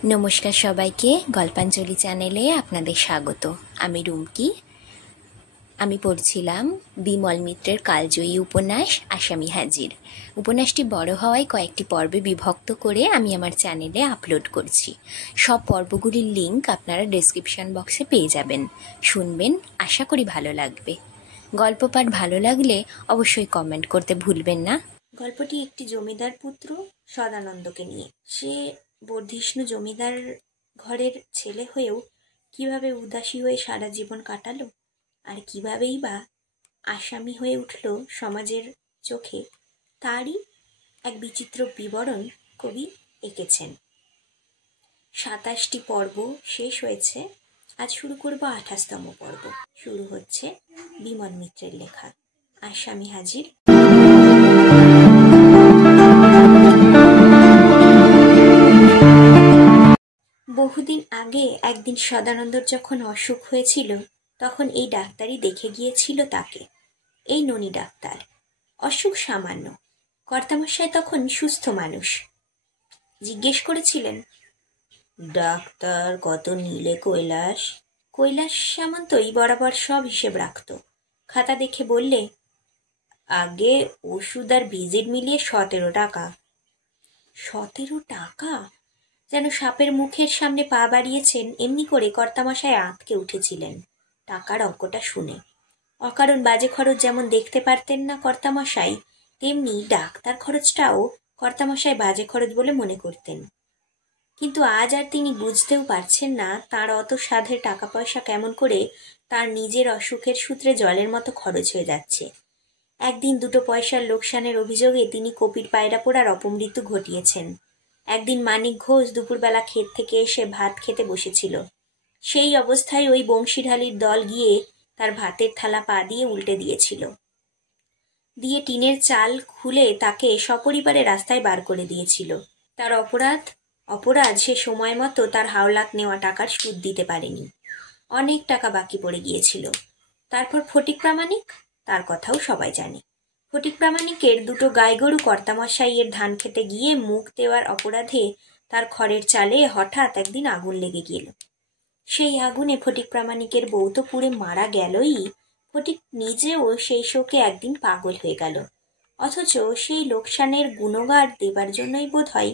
नमस्कार सबाइके गल्पाञ्जलि चैनेले आपनादेर स्वागत। आमी रुमकी। आमी पढ़ছিলাম বিমল মিত্রের কালজয়ী উপন্যাস আসামি হাজির। উপন্যাসটি বড় হওয়ায় কয়েকটি পর্বে বিভক্ত করে আমি আমার চ্যানেলে আপলোড করছি। সব পর্বগুলির লিংক আপনারা ডেসক্রিপশন বক্সে পেয়ে যাবেন। শুনবেন, আশা করি ভালো লাগবে। গল্প পাঠ ভালো লাগলে অবশ্যই কমেন্ট করতে ভুলবেন না। গল্পটি একটি জমিদার পুত্র সদানন্দকে নিয়ে। সে বর্ধিষ্ণু জমিদার ঘরের ছেলে হয়েও কিভাবে উদাসী হয়ে সারা জীবন কাটালো, আর কিভাবেই বা আসামি হয়ে উঠল সমাজের চোখে, তারই এক বিচিত্র বিবরণ কবি এঁকেছেন। ২৭টি পর্ব শেষ হয়েছে, আজ শুরু করব ২৮তম পর্ব। শুরু হচ্ছে বিমল মিত্রের লেখা আসামি হাজির। বহুদিন আগে একদিন সদানন্দর যখন অসুখ হয়েছিল, তখন এই ডাক্তারই দেখে গিয়েছিল তাকে। এই ননি ডাক্তার। অসুখ সামান্য। কর্তামশাই তখন সুস্থ মানুষ। জিজ্ঞেস করেছিলেন, ডাক্তার কত নিলে কৈলাস? কৈলাস সামন্তই বরাবর সব হিসেব রাখত। খাতা দেখে বললে, আগে ওষুধ আর ভিজিট মিলিয়ে ১৭ টাকা। ১৭ টাকা? যেন সাপের মুখের সামনে পা বাড়িয়েছেন এমনি করে কর্তামশাই আঁতকে উঠেছিলেন টাকার অঙ্কটা শুনে। অকারণ বাজে খরচ যেমন দেখতে পারতেন না কর্তামশাই, তেমনি ডাক্তার খরচটাও কর্তামশাই বাজে খরচ বলে মনে করতেন। কিন্তু আজ আর তিনি বুঝতেও পারছেন না তার অত সাধের টাকা পয়সা কেমন করে তার নিজের অসুখের সূত্রে জলের মতো খরচ হয়ে যাচ্ছে। একদিন ২ পয়সার লোকসানের অভিযোগে তিনি কপির পায়রা পোড়ার অপমৃত্যু ঘটিয়েছেন। একদিন মানিক ঘোষ দুপুরবেলা ক্ষেত থেকে এসে ভাত খেতে বসেছিল। সেই অবস্থায় ওই বংশীঢালির দল গিয়ে তার ভাতের থালা পা দিয়ে উল্টে দিয়েছিল। দিয়ে টিনের চাল খুলে তাকে সপরিবারে রাস্তায় বার করে দিয়েছিল। তার অপরাধ সে সময় মতো তার হাওলাত নেওয়া টাকার সুদ দিতে পারেনি। অনেক টাকা বাকি পড়ে গিয়েছিল। তারপর ফটিক প্রামাণিক, তার কথাও সবাই জানে। ফটিক প্রামাণিকের ২ গাই গরু কর্তামশাইয়ের ধান খেতে গিয়ে মুখ দেওয়ার অপরাধে তার খড়ের চালে হঠাৎ একদিন আগুন লেগে গেল। সেই আগুনে ফটিক প্রামাণিকের বউ তো পুড়ে মারা গেলই, ফটিক নিজেও সেই শোকে একদিন পাগল হয়ে গেল। অথচ সেই লোকসানের গুণগার দেবার জন্যই বোধ হয়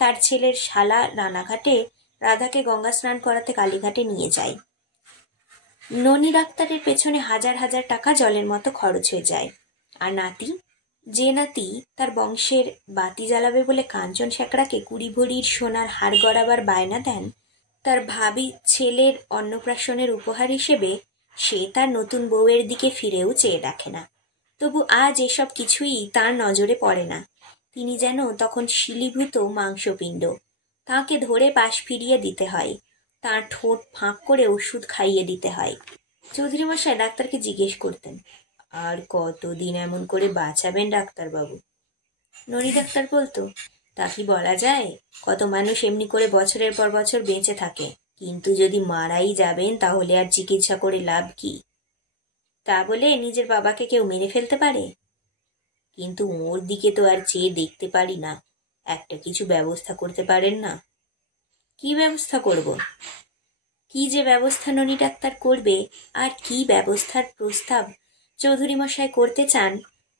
তার ছেলের শালা রানাঘাটে রাধাকে গঙ্গা স্নান করাতে কালীঘাটে নিয়ে যায়। ননি ডাক্তারের পেছনে হাজার হাজার টাকা জলের মতো খরচ হয়ে যায়। আর যে নাতি তার বংশের বাতি জ্বালাবে বলে কাঞ্চন শেকড়াকে ২০ ভরির সোনার হার গড়াবার বায়না দেন, তার ভাবি ছেলের অন্নপ্রাশনের উপহার হিসেবে সে তার নতুন বউয়ের দিকে ফিরেও চেয়ে দেখে না। তবু আজ এসব কিছুই তার নজরে পড়ে না। তিনি যেন তখন শিলীভূত মাংসপিণ্ড। তাঁকে ধরে পাশ ফিরিয়ে দিতে হয়, তাঁর ঠোঁট ফাঁক করে ওষুধ খাইয়ে দিতে হয়। চৌধুরী মশাই ডাক্তারকে জিজ্ঞেস করতেন, আর কতদিন এমন করে বাঁচাবেন ডাক্তারবাবু? ননি ডাক্তার বলতো, তা কি বলা যায়? কত মানুষ এমনি করে বছরের পর বছর বেঁচে থাকে, কিন্তু যদি মারাই যাবেন তাহলে আর চিকিৎসা করে লাভ কি? তা বলে নিজের বাবাকে কেউ মেরে ফেলতে পারে? কিন্তু ওর দিকে তো আর চেয়ে দেখতে পারি না। একটা কিছু ব্যবস্থা করতে পারেন না? কি ব্যবস্থা করব? কি যে ব্যবস্থা ননি ডাক্তার করবে, আর কি ব্যবস্থার প্রস্তাব চৌধুরী মশাই করতে চান,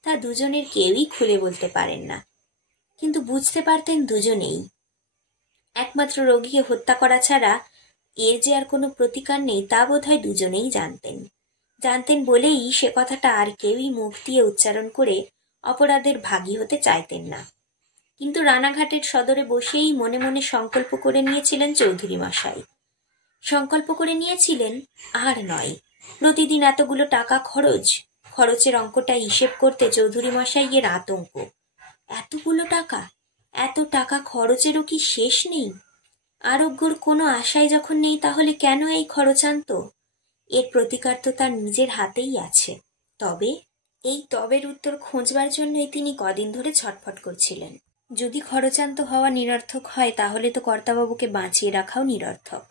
তা দুজনের কেউই খুলে বলতে পারেন না। কিন্তু বুঝতে পারতেন দুজনেই, একমাত্র রোগীকে হত্যা করা ছাড়া এর যে আর কোনো প্রতিকার নেই তা বোধহয় দুজনেই জানতেন বলেই সে কথাটা আর কেউই মুখ দিয়ে উচ্চারণ করে অপরাধের ভাগী হতে চাইতেন না। কিন্তু রানাঘাটের সদরে বসেই মনে মনে সংকল্প করে নিয়েছিলেন চৌধুরী মশাই। সংকল্প করে নিয়েছিলেন, আর নয়, প্রতিদিন এতগুলো টাকা খরচের অঙ্কটা হিসেব করতে চৌধুরী মশাইয়ের আতঙ্ক। এত টাকা খরচেরও কি শেষ নেই? আরোগ্যর কোনো আশায় যখন নেই, তাহলে কেন এই খরচ আনত? এর প্রতিকার তো তার নিজের হাতেই আছে। তবের উত্তর খোঁজবার জন্যই তিনি কদিন ধরে ছটফট করছিলেন। যদি খরচান্ত হওয়া নিরর্থক হয়, তাহলে তো কর্তাবাবুকে বাঁচিয়ে রাখাও নিরর্থক।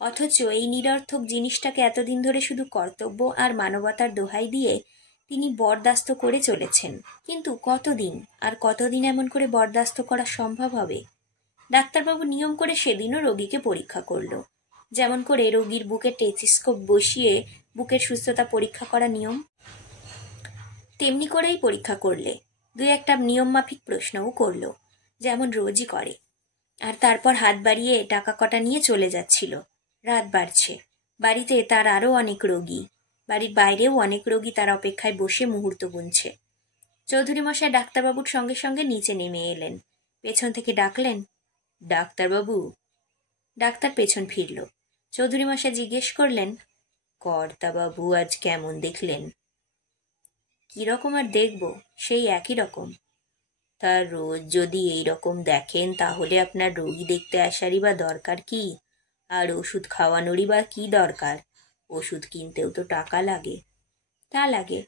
অথচ এই নিরর্থক জিনিসটাকে এতদিন ধরে শুধু কর্তব্য আর মানবতার দোহাই দিয়ে তিনি বরদাস্ত করে চলেছেন। কিন্তু কতদিন এমন করে বরদাস্ত করা সম্ভব হবে? ডাক্তারবাবু নিয়ম করে সেদিনও রোগীকে পরীক্ষা করলো, যেমন করে রোগীর বুকে টেলিস্কোপ বসিয়ে বুকের সুস্থতা পরীক্ষা করা নিয়ম, তেমনি করেই পরীক্ষা করলে দুই একটা নিয়ম মাফিক প্রশ্নও করলো, যেমন রোজই করে। আর তারপর হাত বাড়িয়ে টাকা কটা নিয়ে চলে যাচ্ছিল। রাত বাড়ছে, বাড়িতে তার আরও অনেক রোগী, বাড়ির বাইরেও অনেক রোগী তার অপেক্ষায় বসে মুহূর্ত গুনছে। চৌধুরী মশাই ডাক্তারবাবুর সঙ্গে সঙ্গে নিচে নেমে এলেন। পেছন থেকে ডাকলেন, ডাক্তারবাবু। ডাক্তার পেছন ফিরল। চৌধুরী মশাই জিজ্ঞেস করলেন, কর্তাবাবু আজ কেমন দেখলেন? কিরকম আর দেখব, সেই একই রকম। তা রোজ যদি এই রকম দেখেন তাহলে আপনার রোগী দেখতে আসারই বা দরকার কি? আর ওষুধ খাওয়ানোরই বা কি দরকার? ওষুধ কিনতেও তো টাকা লাগে। তা লাগে।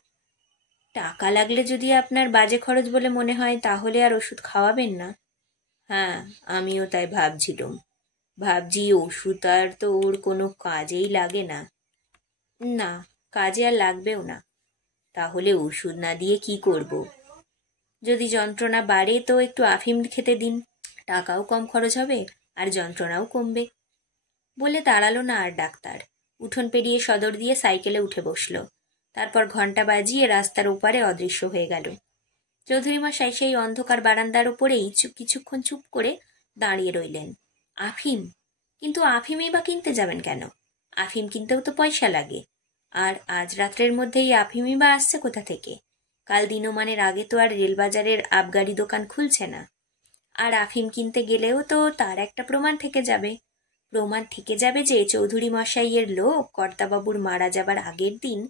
টাকা লাগলে যদি আপনার বাজে খরচ বলে মনে হয় তাহলে আর ওষুধ খাওয়াবেন না। হ্যাঁ, আমিও তাই ভাবছিলুম। ভাবছি ওষুধ আর তো ওর কোনো কাজেই লাগে না। না, কাজে আর লাগবেও না। তাহলে ওষুধ না দিয়ে কি করব? যদি যন্ত্রণা বাড়ে তো একটু আফিম খেতে দিন, টাকাও কম খরচ হবে আর যন্ত্রণাও কমবে। বলে দাঁড়ালো না আর ডাক্তার। উঠোন পেরিয়ে সদর দিয়ে সাইকেলে উঠে বসল। তারপর ঘন্টা বাজিয়ে রাস্তার ওপারে অদৃশ্য হয়ে গেল। চৌধুরী মশাই সেই অন্ধকার বারান্দার ওপরেই কিছুক্ষণ চুপ করে দাঁড়িয়ে রইলেন। আফিম? কিন্তু আফিমই বা কিনতে যাবেন কেন? আফিম কিনতেও তো পয়সা লাগে। আর আজ রাত্রের মধ্যেই আফিমই বা আসছে কোথা থেকে? কাল দিনমানের আগে তো আর রেলবাজারের আবগারি দোকান খুলছে না। আর আফিম কিনতে গেলেও তো তার একটা প্রমাণ থেকে যাবে। প্রমাণ থেকে যাবে যে চৌধুরী মশাইয়ের লোক কর্তাবাবুর মারা যাবার আগের দিন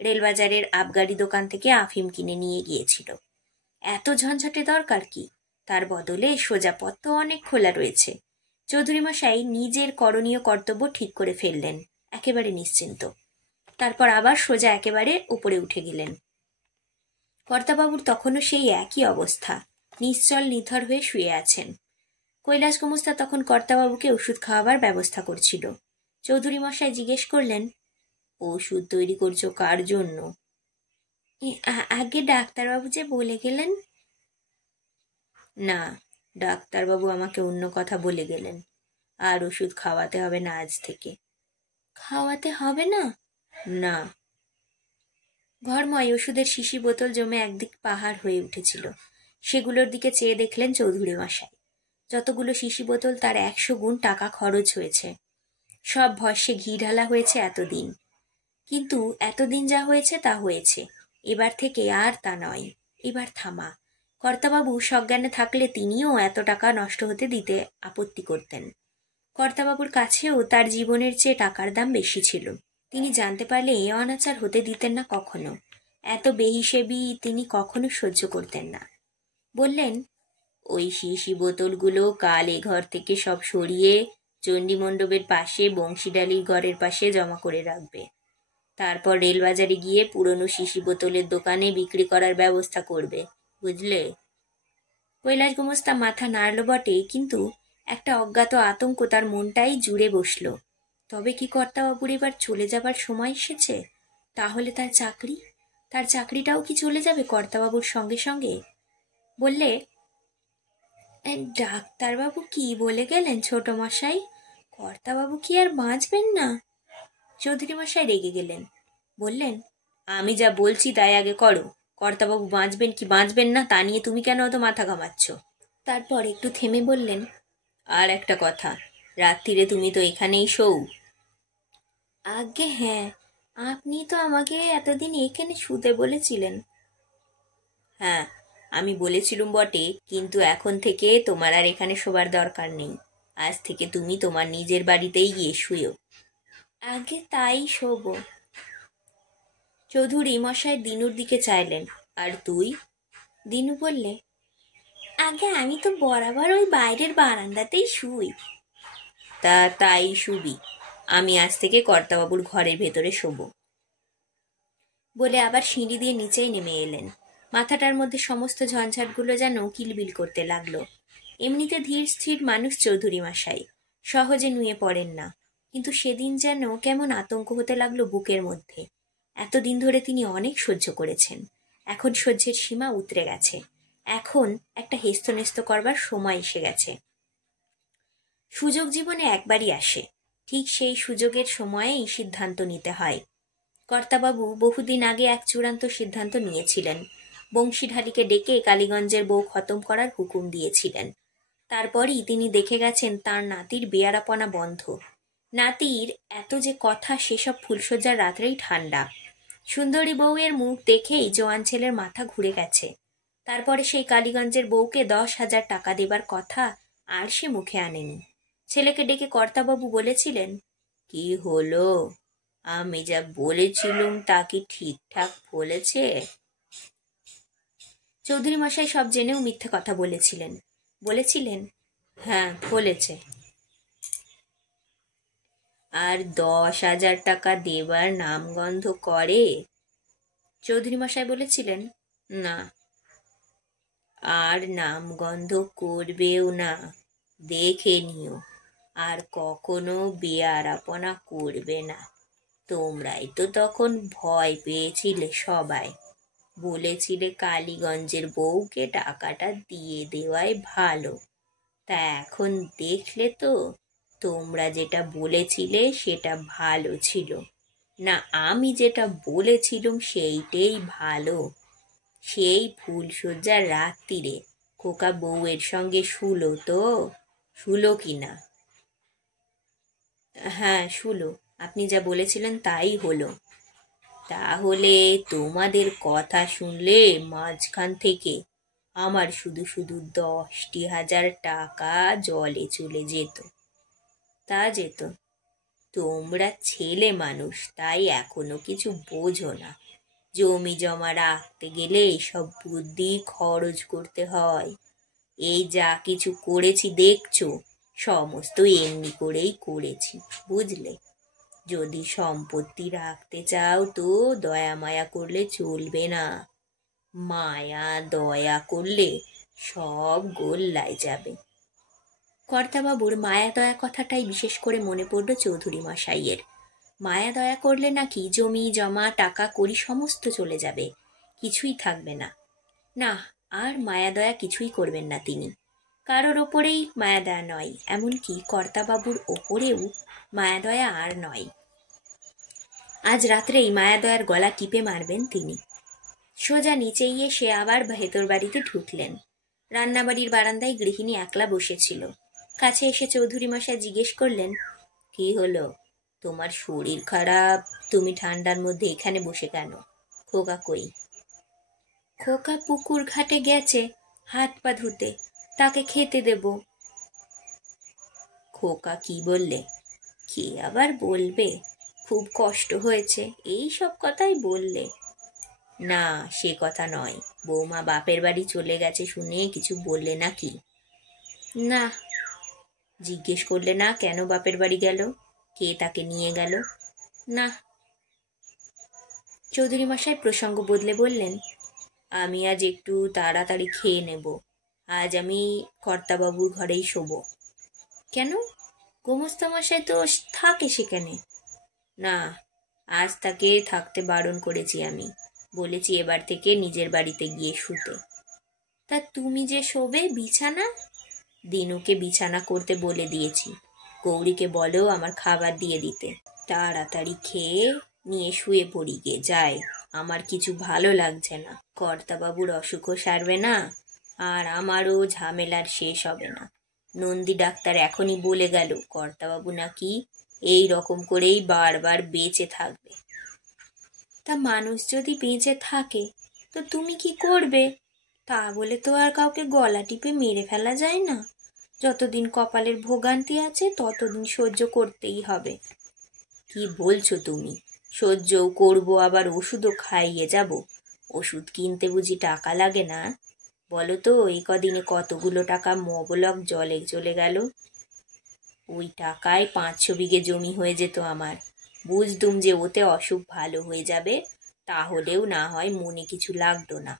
রেলবাজারের আবগারি দোকান থেকে আফিম কিনে নিয়ে গিয়েছিল। এত ঝঞ্ঝাটে দরকার কি? তার বদলে সোজা পথ তো অনেক খোলা রয়েছে। চৌধুরী মশাই নিজের করণীয় কর্তব্য ঠিক করে ফেললেন, একেবারে নিশ্চিন্ত। তারপর আবার সোজা একেবারে উপরে উঠে গেলেন। কর্তাবাবুর তখনও সেই একই অবস্থা, নিশ্চল নিথর হয়ে শুয়ে আছেন। কৈলাস গুমস্তা তখন কর্তাবাবুকে ওষুধ খাওয়াবার ব্যবস্থা করছিল। চৌধুরী মশাই জিজ্ঞেস করলেন, ওষুধ তৈরি করছো কার জন্য? আগে ডাক্তারবাবু যে বলে গেলেন। না, ডাক্তারবাবু আমাকে অন্য কথা বলে গেলেন। আর ওষুধ খাওয়াতে হবে না আজ থেকে। খাওয়াতে হবে না? না। ঘরময় ওষুধের শিশি বোতল জমে একদিক পাহাড় হয়ে উঠেছিল। সেগুলোর দিকে চেয়ে দেখলেন চৌধুরী মশাই। যতগুলো শিশি বোতল তার 100 গুণ টাকা খরচ হয়েছে। সব ভস্যে ঘি ঢালা হয়েছে এতদিন। কিন্তু এতদিন যা হয়েছে তা হয়েছে, এবার থেকে আর তা নয়। এবার থামা। কর্তাবাবু সজ্ঞানে থাকলে তিনিও এত টাকা নষ্ট হতে দিতে আপত্তি করতেন। কর্তাবাবুর কাছেও তার জীবনের চেয়ে টাকার দাম বেশি ছিল। তিনি জানতে পারলে এ অনাচার হতে দিতেন না কখনো। এত বেহিসেবি তিনি কখনো সহ্য করতেন না। বললেন, ওই শিশি বোতলগুলো কাল এ ঘর থেকে সব সরিয়ে চণ্ডীমণ্ডপের পাশে বংশীডালির ঘরের পাশে জমা করে রাখবে। তারপর রেলবাজারে গিয়ে পুরনো শিশি বোতলের দোকানে বিক্রি করার ব্যবস্থা করবে, বুঝলে? কৈলাস গুমস্তা মাথা নাড়ল বটে, কিন্তু একটা অজ্ঞাত আতঙ্ক তার মনটাই জুড়ে বসল। তবে কি কর্তাবাবুর এবার চলে যাবার সময় এসেছে? তাহলে তার চাকরিটাও কি চলে যাবে কর্তাবাবুর সঙ্গে সঙ্গে? বললে, ডাক্তারবাবু কি বলে গেলেন ছোট মশাই? কর্তাবাবু কি আর বাঁচবেন না? চৌধুরী মশাই রেগে গেলেন। বললেন, আমি যা বলছি তাই আগে করো। কর্তাবাবু বাঁচবেন কি বাঁচবেন না তা নিয়ে তুমি কেন অত মাথা ঘামাচ্ছ? তারপর একটু থেমে বললেন, আর একটা কথা, রাত্রিরে তুমি তো এখানেই শোও? আগে হ্যাঁ, আপনি তো আমাকে এতদিন এখানে শুতে বলেছিলেন। হ্যাঁ, আমি বলেছিলুম বটে, কিন্তু এখন থেকে তোমার আর এখানে শোবার দরকার নেই। আজ থেকে তুমি তোমার নিজের বাড়িতেই গিয়ে শুয়েও। আগে তাই শোব। চৌধুরী মশাই দিনুর দিকে চাইলেন, আর তুই? দিনু বললে, আগে আমি তো বরাবর ওই বাইরের বারান্দাতেই শুই। তাই শুবি। আমি আজ থেকে কর্তাবাবুর ঘরের ভেতরে শোব। বলে আবার সিঁড়ি দিয়ে নিচেই নেমে এলেন। মাথাটার মধ্যে সমস্ত ঝঞ্ঝাটগুলো যেন কিলবিল করতে লাগলো। এমনিতে ধীর স্থির মানুষ চৌধুরী মশাই, সহজে নুয়ে পড়েন না, কিন্তু সেদিন যেন কেমন আতঙ্ক হতে লাগলো বুকের মধ্যে। এতদিন ধরে তিনি অনেক সহ্য করেছেন, এখন সহ্যের সীমা উতরে গেছে। এখন একটা হেস্তনেস্ত করবার সময় এসে গেছে। সুযোগ জীবনে একবারই আসে, ঠিক সেই সুযোগের সময়েই সিদ্ধান্ত নিতে হয়। কর্তাবাবু বহুদিন আগে এক চূড়ান্ত সিদ্ধান্ত নিয়েছিলেন। বংশীঢালিকে ডেকে কালীগঞ্জের বউ খতম করার হুকুম দিয়েছিলেন। তারপরই তিনি দেখে গেছেন তার নাতির বেয়ারাপনা বন্ধ। নাতির এত যে কথা, সেসব ফুলশয্যার রাত্রেই ঠান্ডা। সুন্দরী বউয়ের মুখ দেখেই জোয়ান ছেলের মাথা ঘুরে গেছে। তারপরে সেই কালীগঞ্জের বউকে 10,000 টাকা দেবার কথা আর সে মুখে আনেনি। ছেলেকে ডেকে কর্তাবাবু বলেছিলেন, কি হলো, আমি যা বলেছিলুম তা কি ঠিকঠাক বলেছে? চৌধুরী মশাই সব জেনেও মিথ্যে কথা বলেছিলেন, হ্যাঁ বলেছে। আর 10,000 টাকা দেবার নামগন্ধ করে? চৌধুরী মশাই বলেছিলেন, না, আর নামগন্ধ করবেও না, দেখে নিও, আর কখনো বেয়ারাপনা করবে না। তোমরাই তো তখন ভয় পেয়েছিলে সবাই, বলেছিলে কালীগঞ্জের বউকে টাকাটা দিয়ে দেওয়াই ভালো। তা এখন দেখলে তো তোমরা যেটা বলেছিলে সেটা ভালো ছিল না, আমি যেটা বলেছিলুম সেইটাই ভালো। সেই ফুলশয্যার রাত্রিরে খোকা বউয়ের সঙ্গে শুলো কি না? হ্যাঁ শুলো, আপনি যা বলেছিলেন তাই হলো। তাহলে তোমাদের কথা শুনলে মাঝখান থেকে আমার শুধু শুধু 10,000 টাকা জলে চলে যেত। তা যেত। তোমরা ছেলে মানুষ, তাই এখনো কিছু বোঝো না। জমি জমা রাখতে গেলে সব বুদ্ধি খরচ করতে হয়। এই যা কিছু করেছি দেখছো, সমস্ত এমনি করেই করেছি, বুঝলে? যদি সম্পত্তি রাখতে চাও তো দয়া মায়া করলে চলবে না। মায়া দয়া করলে সব গোল্লায় যাবে। কর্তাবাবুর মায়া দয়া কথাটাই বিশেষ করে মনে পড়ল চৌধুরী মশাইয়ের। মায়া দয়া করলে নাকি জমি জমা টাকা কড়ি সমস্ত চলে যাবে, কিছুই থাকবে না। না, আর মায়া দয়া কিছুই করবেন না তিনি। কারোর ওপরেই মায়া দয়া নয়, এমনকি কর্তাবাবুর ওপরেও মায়া দয়া আর নয়। আজ রাত্রেই মায়া দয়ার গলা টিপে মারবেন তিনি। সোজা নিচে গিয়ে সে আবার ভেতর বাড়িতে ঢুকলেন। রান্নাবাড়ির বারান্দায় গৃহিণী একলা বসেছিল। কাছে এসে চৌধুরী মশাই জিজ্ঞেস করলেন, কি হলো, তোমার শরীর খারাপ, তুমি ঠান্ডার মধ্যে এখানে বসে কেন? খোকা কই? খোকা পুকুর ঘাটে গেছে হাত পা ধুতে, তাকে খেতে দেব। খোকা কি বললে? কি আবার বলবে, খুব কষ্ট হয়েছে, এই সব কথাই বললে। না, সে কথা নয়, বৌমা বাপের বাড়ি চলে গেছে শুনে কিছু বললে নাকি? না। জিজ্ঞেস করলে না কেন বাপের বাড়ি গেল, কে তাকে নিয়ে গেল? না। চৌধুরী মশাই প্রসঙ্গ বদলে বললেন, আমি আজ একটু তাড়াতাড়ি খেয়ে নেব, আজ আমি কর্তাবাবুর ঘরেই শোবো। কেন? গোমস্তা মশাই তো থাকে সেখানে। না, আজ তাকে থাকতে বারণ করেছি আমি, বলেছি এবার থেকে নিজের বাড়িতে গিয়ে শুতে। তা তুমি যে শোবে বিছানা? দিনুকে বিছানা করতে বলে দিয়েছি, গৌরীকে বলো আমার খাবার দিয়ে দিতে। তাড়াতাড়ি খেয়ে নিয়ে শুয়ে পড়ি গে যাই, আমার কিছু ভালো লাগছে না। কর্তাবাবুর অসুখও সারবে না, আর আমারও ঝামেলার শেষ হবে না। নন্দী ডাক্তার এখনই বলে গেল কর্তাবাবু নাকি এই রকম করেই বারবার বেঁচে থাকবে। তা মানুষ যদি বেঁচে থাকে তো তুমি কি করবে? তা বলে তো আর কাউকে গলা টিপে মেরে ফেলা যায় না। যতদিন কপালের ভোগান্তি আছে ততদিন সহ্য করতেই হবে। কি বলছো তুমি? সহ্যও করবো, আবার ওষুধও খাইয়ে যাব? ওষুধ কিনতে বুঝি টাকা লাগে না? বলো তো, এই কদিনে কতগুলো টাকা মবলক জলে চলে গেল। ওই টাকায় 500 বিঘে জমি হয়ে যেত আমার। বুঝতুম যে ওতে অসুখ ভালো হয়ে যাবে, তাহলেও না হয় মনে কিছু লাগতো না।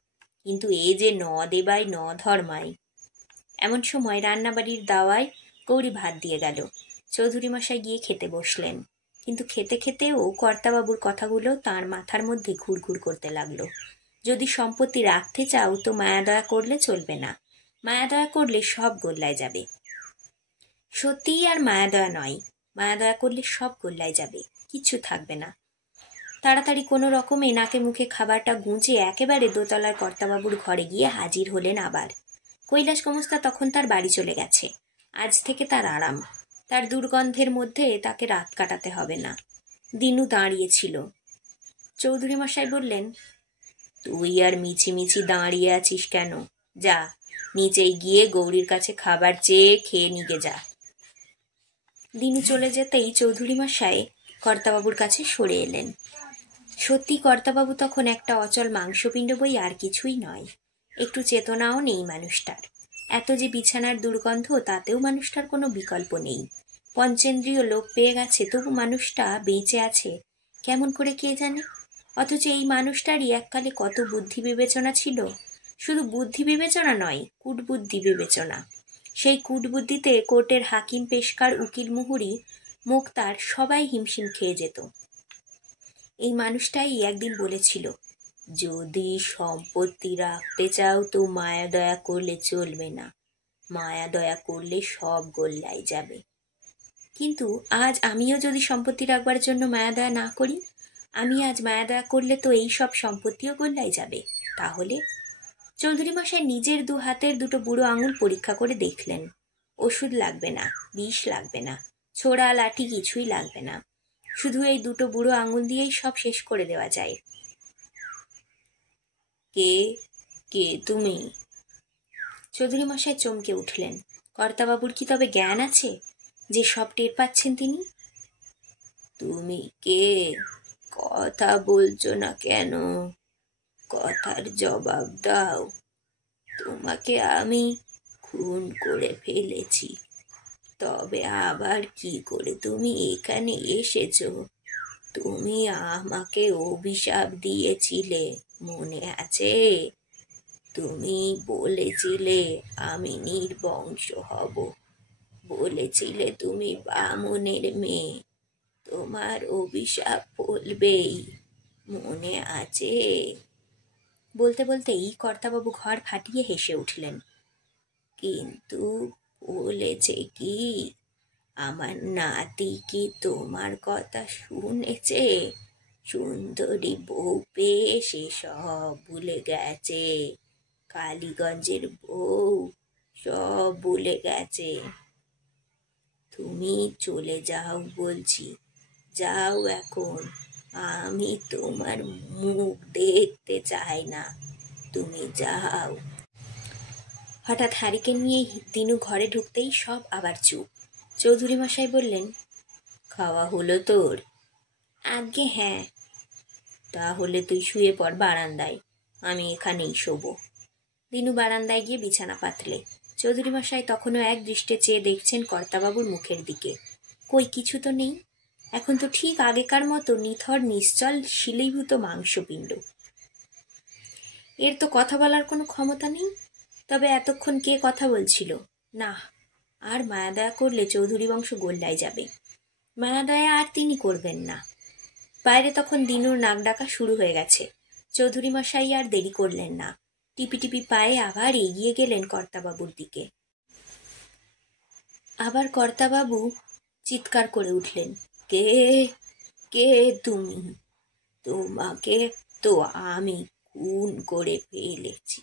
কিন্তু এ যে ন দেবাই ন ধর্মাই। এমন সময় রান্নাবাড়ির দাওয়ায় গৌরী ভাত দিয়ে গেল। চৌধুরী মশাই গিয়ে খেতে বসলেন, কিন্তু খেতে খেতেও কর্তাবাবুর কথাগুলো তার মাথার মধ্যে ঘুরঘুর করতে লাগলো। যদি সম্পত্তি রাখতে চাও তো মায়া দয়া করলে চলবে না, মায়া দয়া করলে সব গোল্লায় যাবে। সত্যিই আর মায়াদয়া নয়। মায়াদয়া করলে সব গোল্লায় যাবে, কিচ্ছু থাকবে না। তাড়াতাড়ি কোনো রকমে নাকে মুখে খাবারটা গুঁজে একেবারে দোতলার কর্তাবাবুর ঘরে গিয়ে হাজির হলেন আবার। কৈলাস গোমস্তা তখন তার বাড়ি চলে গেছে। আজ থেকে তার আরাম। তার দুর্গন্ধের মধ্যে তাকে রাত কাটাতে হবে না। দিনু দাঁড়িয়েছিল। চৌধুরী মশাই বললেন, তুই আর মিছিমিছি দাঁড়িয়ে আছিস কেন? যা, নিচেই গিয়ে গৌরীর কাছে খাবার চেয়ে খেয়ে নিগে যা। দিনু চলে যেতেই চৌধুরী মশাই কর্তাবাবুর কাছে সরে এলেন। সত্যি কর্তাবাবু তখন একটা অচল মাংসপিণ্ড বই আর কিছুই নয়। একটু চেতনাও নেই মানুষটার। এত যে বিছানার দুর্গন্ধ, তাতেও মানুষটার কোনো বিকল্প নেই। পঞ্চেন্দ্রিয় লোপ পেয়ে গেছে, তবু মানুষটা বেঁচে আছে কেমন করে কে জানে। অথচ এই মানুষটারই এককালে কত বুদ্ধি বিবেচনা ছিল। শুধু বুদ্ধি বিবেচনা নয়, কূটবুদ্ধি বিবেচনা। সেই কূটবুদ্ধিতে কোর্টের হাকিম, পেশকার, উকিল, মুহুরি, মোক্তার সবাই হিমশিম খেয়ে যেত। এই মানুষটাই একদিন বলেছিল, যদি সম্পত্তি রাখতে চাও তো মায়া দয়া করলে চলবে না, মায়া দয়া করলে সব গোল্লায় যাবে। কিন্তু আজ আমিও যদি সম্পত্তি রাখবার জন্য মায়া দয়া না করি, আমি আজ মায়া দয়া করলে তো এই সব সম্পত্তিও গোল্লায় যাবে। তাহলে চৌধুরী মশাই নিজের দু হাতের দুটো বুড়ো আঙুল পরীক্ষা করে দেখলেন। ওষুধ লাগবে না, বিষ লাগবে না, ছোড়া লাঠি কিছুই লাগবে না। শুধু এই দুটো বুড়ো আঙুল দিয়েই সব শেষ করে দেওয়া যায়। কে কে তুমি? চৌধুরী মশাই চমকে উঠলেন। কর্তাবাবুর কি তবে জ্ঞান আছে যে সব টের পাচ্ছেন তিনি? তুমি কে? কথা বলছো না কেন? কথার জবাব দাও। তোমাকে আমি খুন করে ফেলেছি, তবে আবার কি করে তুমি এখানে এসেছো? তুমি আমাকে অভিশাপ দিয়েছিলে, মনে আছে? তুমি বলেছিলে আমি নির্বংশ হব, বলেছিলে তুমি বামুনের মেয়ে, তোমার অভিশাপ ফলবেই, মনে আছে? বলতে বলতেই কর্তাবাবু ঘর ফাটিয়ে হেসে উঠলেন। কিন্তু বলেছে কি? আমার নাতি কি তোমার কথা শুনেছে? সুন্দরী বউ পেয়ে সে সব ভুলে গেছে। কালীগঞ্জের বউ সব ভুলে গেছে। তুমি চলে যাও বলছি, যাও এখন। আমি তোমার মুখ দেখতে চাই না, তুমি যাও। হঠাৎ হারিকেন নিয়ে দিনু ঘরে ঢুকতেই সব আবার চুপ। চৌধুরী মশাই বললেন, খাওয়া হলো তোর? আজ্ঞে হ্যাঁ। তাহলে তুই শুয়ে পড় বারান্দায়, আমি এখানেই শোবো। দিনু বারান্দায় গিয়ে বিছানা পাতলে। চৌধুরী মশাই তখনও এক দৃষ্টে চেয়ে দেখছেন কর্তাবাবুর মুখের দিকে। কই, কিছু তো নেই। এখন তো ঠিক আগেকার মতো নিথর নিশ্চল শিলীভূত মাংসপিণ্ড। এর তো কথা বলার কোনো ক্ষমতা নেই। তবে এতক্ষণ কে কথা বলছিল? না, আর মায়াদয়া করলে চৌধুরী বংশ গোল্লায় যাবে। মায়াদয়া আর তিনি করবেন না। বাইরে তখন দিনুর নাক ডাকা শুরু হয়ে গেছে। চৌধুরী মশাই আর দেরি করলেন না। টিপি টিপি পায়ে আবার এগিয়ে গেলেন কর্তাবাবুর দিকে। আবার কর্তাবাবু চিৎকার করে উঠলেন, কে কে তুমি? তোমাকে তো আমি খুন করে ফেলেছি,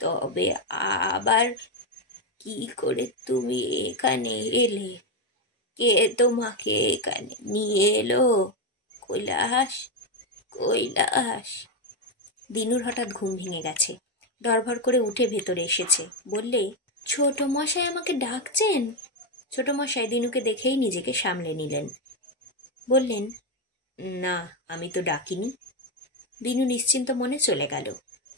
তবে আবার কি করে তুমি এখানে এলে? কে তোমাকে এখানে নিয়ে এলো? কৈলাস, কৈলাস। দিনুর হঠাৎ ঘুম ভেঙে গেছে। ধরভর করে উঠে ভেতরে এসেছে। বললে, ছোট মশাই আমাকে ডাকছেন? ছোট মশাই দিনুকে দেখেই নিজেকে সামলে নিলেন। বললেন, না, আমি তো ডাকিনি। দিনু নিশ্চিন্ত মনে চলে গেল।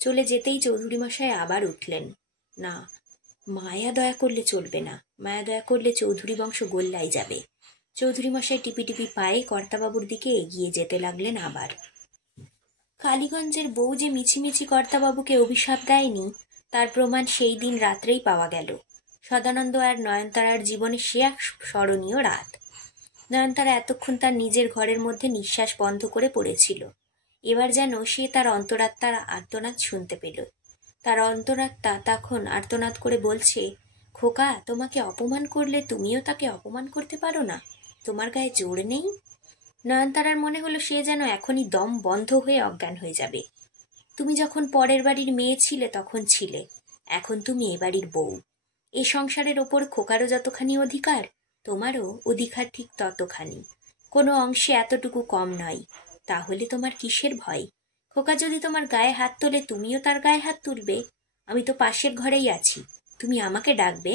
চলে যেতেই চৌধুরী মশাই আবার উঠলেন। না, মায়া দয়া করলে চলবে না। মায়া দয়া করলে চৌধুরী বংশ গোল্লায় যাবে। চৌধুরী মশাই টিপি টিপি পায়ে কর্তাবাবুর দিকে এগিয়ে যেতে লাগলেন আবার। কালীগঞ্জের বউ যে মিছিমিছি কর্তাবাবুকে অভিশাপ দেয়নি, তার প্রমাণ সেই দিন রাত্রেই পাওয়া গেল। সদানন্দ আর নয়নতারার জীবনে সে এক স্মরণীয় রাত। নয়নতারা এতক্ষণ তার নিজের ঘরের মধ্যে নিঃশ্বাস বন্ধ করে পড়েছিল। এবার যেন সে তার অন্তরাত্মার আর্তনাদ শুনতে পেল। তার অন্তরাত্মা তখন আর্তনাদ করে বলছে, খোকা, তোমাকে অপমান করলে তুমিও তাকে অপমান করতে পারো না? তোমার গায়ে জোর নেই? নয়নতারার মনে হলো সে যেন এখনই দম বন্ধ হয়ে অজ্ঞান হয়ে যাবে। তুমি যখন পরের বাড়ির মেয়ে ছিলে তখন ছিলে, এখন তুমি এ বাড়ির বউ। এ সংসারের ওপর খোকারও যতখানি অধিকার, তোমারও অধিকার ঠিক ততখানি, কোনো অংশে এতটুকু কম নয়। তাহলে তোমার কিসের ভয়? খোকা যদি তোমার গায়ে হাত তোলে তুমিও তার গায়ে হাত তুলবে। আমি তো পাশের ঘরেই আছি, তুমি আমাকে ডাকবে,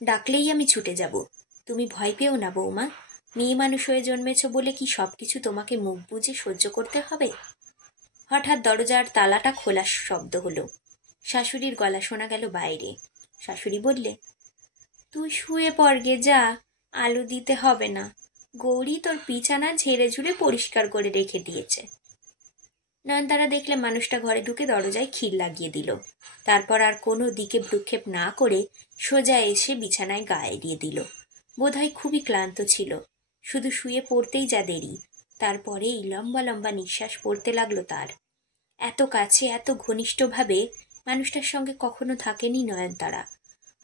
ডাকলেই আমি ছুটে যাব। তুমি ভয় পেও না বৌমা, মেয়ে মানুষ হয়ে জন্মেছ বলে কি সবকিছু তোমাকে মুখ বুজে সহ্য করতে হবে? হঠাৎ দরজার তালাটা খোলার শব্দ হলো। শাশুড়ির গলা শোনা গেল বাইরে। শাশুড়ি বললে, তুই শুয়ে পড়গে, যা, আলু দিতে হবে না, গৌরী তোর বিছানা ঝেড়ে ঝুড়ে পরিষ্কার করে রেখে দিয়েছে। নয়নতারা দেখলে মানুষটা ঘরে ঢুকে দরজায় খিল লাগিয়ে দিল। তারপর আর কোনো দিকে ভ্রুক্ষেপ না করে সোজা এসে বিছানায় গা এড়িয়ে দিল। বোধহয় খুবই ক্লান্ত ছিল, শুধু শুয়ে পড়তেই যা দেরি, তারপরেই লম্বা লম্বা নিঃশ্বাস পড়তে লাগলো তার। এত কাছে, এত ঘনিষ্ঠভাবে মানুষটার সঙ্গে কখনো থাকেনি নয়নতারা,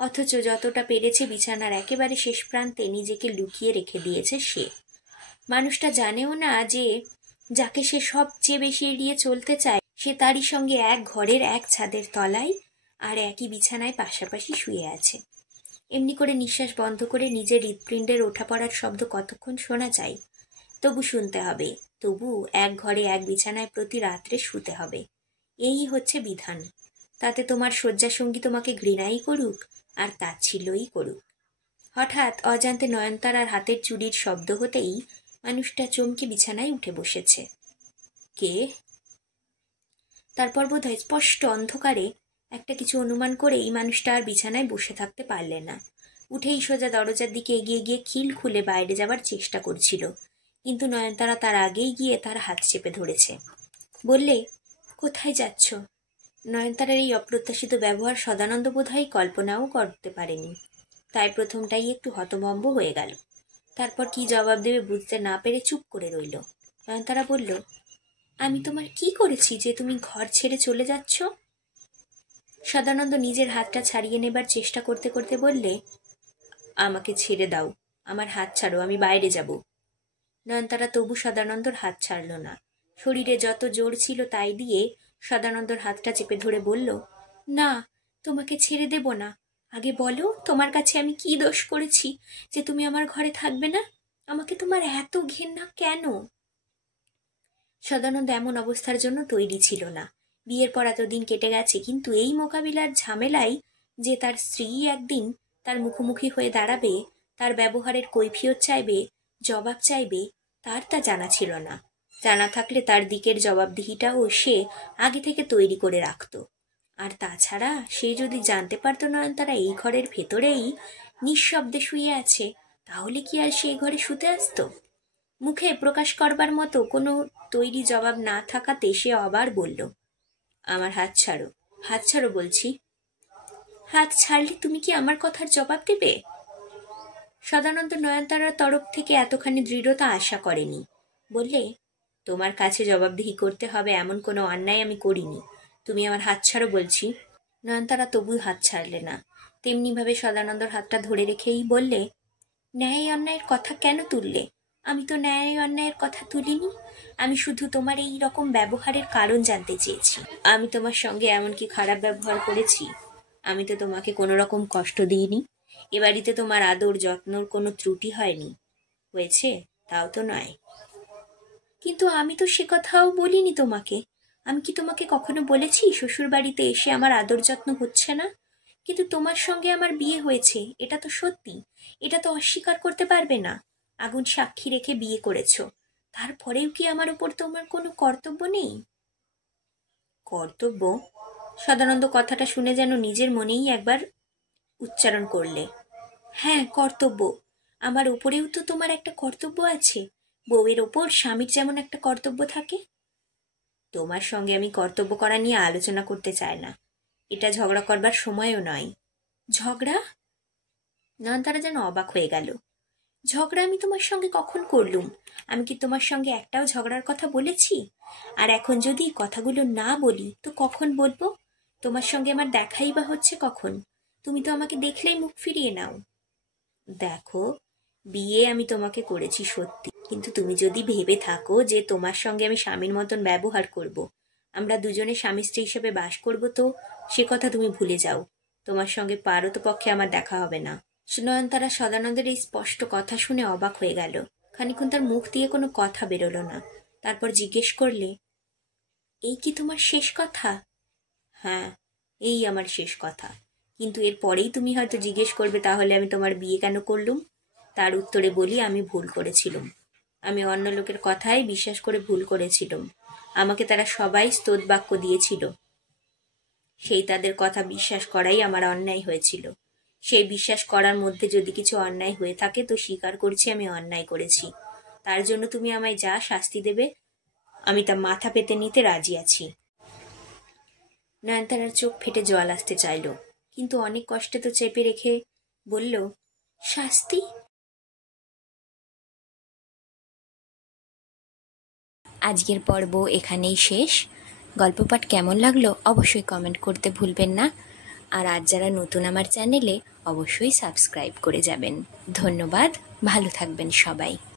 অথচ যতটা পেরেছে বিছানার একেবারে শেষ প্রান্তে নিজেকে লুকিয়ে রেখে দিয়েছে সে। মানুষটা জানেও না যে যাকে সে সবচেয়ে বেশি এড়িয়ে চলতে চায় সে তারই সঙ্গে এক ঘরের এক ছাদের তলায় আর একই বিছানায় পাশাপাশি শুয়ে আছে। এমনি করে নিঃশ্বাস বন্ধ করে নিজের হৃৎপিণ্ডের ওঠা পড়ার শব্দ কতক্ষণ শোনা যায়? তবু শুনতে হবে, তবু এক ঘরে এক বিছানায় প্রতি রাত্রে শুতে হবে। এই হচ্ছে বিধান। তাতে তোমার শয্যাসঙ্গী তোমাকে ঘৃণাই করুক আর তাচ্ছিল্যই করুক। হঠাৎ অজান্তে নয়নতারার হাতের চুড়ির শব্দ হতেই মানুষটা চমকে বিছানায় উঠে বসেছে। কে? তারপর বোধহয় স্পষ্ট অন্ধকারে একটা কিছু অনুমান করেই মানুষটা আর বিছানায় বসে থাকতে পারলে না। উঠেই সোজা দরজার দিকে এগিয়ে গিয়ে খিল খুলে বাইরে যাবার চেষ্টা করছিল, কিন্তু নয়নতারা তার আগেই গিয়ে তার হাত চেপে ধরেছে। বললে, কোথায় যাচ্ছ? নয়নতারার এই অপ্রত্যাশিত ব্যবহার সদানন্দ বোধহয় কল্পনাও করতে পারেনি, তাই প্রথমটাই একটু হতভম্ব হয়ে গেল। তারপর কি জবাব দেবে বুঝতে না পেরে চুপ করে রইল। নয়নতারা বলল, আমি তোমার কি করেছি যে তুমি ঘর ছেড়ে চলে যাচ্ছ? সদানন্দ নিজের হাতটা ছাড়িয়ে নেবার চেষ্টা করতে করতে বললে, আমাকে ছেড়ে দাও, আমার হাত ছাড়ো, আমি বাইরে যাব। নয়নতারা তবু সদানন্দর হাত ছাড়ল না। শরীরে যত জোর ছিল তাই দিয়ে সদানন্দর হাতটা চেপে ধরে বলল, না, তোমাকে ছেড়ে দেব না। আগে বলো, তোমার কাছে আমি কি দোষ করেছি যে তুমি আমার ঘরে থাকবে না? আমাকে তোমার এত ঘেন্না কেন? সদানন্দ এমন অবস্থার জন্য তৈরি ছিল না। বিয়ের পর এতদিন কেটে গেছে, কিন্তু এই মোকাবিলার ঝামেলায় যে তার স্ত্রী একদিন তার মুখোমুখি হয়ে দাঁড়াবে, তার ব্যবহারের কৈফিয়ত চাইবে, জবাব চাইবে, তার তা জানা ছিল না। জানা থাকলে তার দিকের জবাবদিহিটাও সে আগে থেকে তৈরি করে রাখত। আর তাছাড়া সে যদি জানতে পারত নয়নতারা এই ঘরের ভেতরেই নিঃশব্দে শুয়ে আছে, তাহলে কি আর সেই ঘরে শুতে আসতো? মুখে প্রকাশ করবার মতো কোনো তৈরি জবাব না থাকাতে সে আবার বলল, আমার হাত ছাড়ো, হাত ছাড়ো বলছি। হাত ছাড়লে তুমি কি আমার কথার জবাব দেবে? সদানন্দ নয়নতারার তরফ থেকে এতখানি দৃঢ়তা আশা করেনি। বললে, তোমার কাছে জবাবদিহি করতে হবে এমন কোনো অন্যায় আমি করিনি, তুমি আমার হাত ছাড়ো বলছি। নয়নতারা তবু হাত ছাড়লে না। তেমনিভাবে সদানন্দর হাতটা ধরে রেখেই বললে, ন্যায় অন্যায়ের কথা কেন তুললে? আমি তো ন্যায় অন্যায়ের কথা তুলিনি, আমি শুধু তোমার এই রকম ব্যবহারের কারণ জানতে চেয়েছি। আমি তোমার সঙ্গে এমন কি খারাপ ব্যবহার করেছি? আমি তো তোমাকে কোনো রকম কষ্ট দিইনি। এ বাড়িতে তোমার আদর যত্নর কোনো ত্রুটি হয়নি। হয়েছে? তাও তো নয়। কিন্তু আমি তো সে কথাও বলিনি তোমাকে। আমি কি তোমাকে কখনো বলেছি শ্বশুর বাড়িতে এসে আমার আদর যত্ন হচ্ছে না? কিন্তু তোমার সঙ্গে আমার বিয়ে হয়েছে, এটা তো সত্যি, এটা তো অস্বীকার করতে পারবে না। আগুন সাক্ষী রেখে বিয়ে করেছ, তারপরেও কি আমার উপর তোমার কোনো কর্তব্য নেই? কর্তব্য? সদানন্দ কথাটা শুনে যেন নিজের মনেই একবার উচ্চারণ করলে। হ্যাঁ, কর্তব্য। আমার উপরেও তো তোমার একটা কর্তব্য আছে। বউয়ের ওপর স্বামীর যেমন একটা কর্তব্য থাকে। তোমার সঙ্গে আমি কর্তব্য করা নিয়ে আলোচনা করতে চাই না, এটা ঝগড়া করবার সময়ও নয়। ঝগড়া? নয়নতারা যেন অবাক হয়ে গেল। ঝগড়া আমি তোমার সঙ্গে কখন করলুম? আমি কি তোমার সঙ্গে একটাও ঝগড়ার কথা বলেছি? আর এখন যদি কথাগুলো না বলি তো কখন বলবো? তোমার সঙ্গে আমার দেখাই বা হচ্ছে কখন? তুমি তো আমাকে দেখলেই মুখ ফিরিয়ে নাও। দেখো, বিয়ে আমি তোমাকে করেছি সত্যি, কিন্তু তুমি যদি ভেবে থাকো যে তোমার সঙ্গে আমি স্বামীর মতন ব্যবহার করব, আমরা দুজনে স্বামী স্ত্রী হিসেবে বাস করব, তো সে কথা তুমি ভুলে যাও। তোমার সঙ্গে পারতপক্ষে আমার দেখা হবে না। নয়নতারা সদানন্দের এই স্পষ্ট কথা শুনে অবাক হয়ে গেল। খানিকক্ষণ তার মুখ দিয়ে কোনো কথা বেরোলো না। তারপর জিজ্ঞেস করলে, এই কি তোমার শেষ কথা? হ্যাঁ, এই আমার শেষ কথা। কিন্তু এর পরেই তুমি হয়তো জিজ্ঞেস করবে, তাহলে আমি তোমার বিয়ে কেন করলুম? তার উত্তরে বলি, আমি ভুল করেছিলাম। আমি অন্য লোকের কথায় বিশ্বাস করে ভুল করেছিলাম। আমাকে তারা সবাই স্তোত বাক্য দিয়েছিল, সেই তাদের কথা বিশ্বাস করাই আমার অন্যায় হয়েছিল। সেই বিশ্বাস করার মধ্যে যদি কিছু অন্যায় হয়ে থাকে, তো স্বীকার করছি আমি অন্যায় করেছি। তার জন্য তুমি আমায় যা শাস্তি দেবে আমি তা মাথা পেতে নিতে রাজি আছি। নয়নতারার চোখ ফেটে জল আসতে চাইল, কিন্তু অনেক কষ্টে তো চেপে রেখে বলল, শাস্তি? আজকের পর্ব এখানেই শেষ। গল্প পাঠ কেমন লাগলো অবশ্যই কমেন্ট করতে ভুলবেন না। আর আজ যারা নতুন আমার চ্যানেলে, অবশ্যই সাবস্ক্রাইব করে যাবেন। ধন্যবাদ, ভালো থাকবেন সবাই।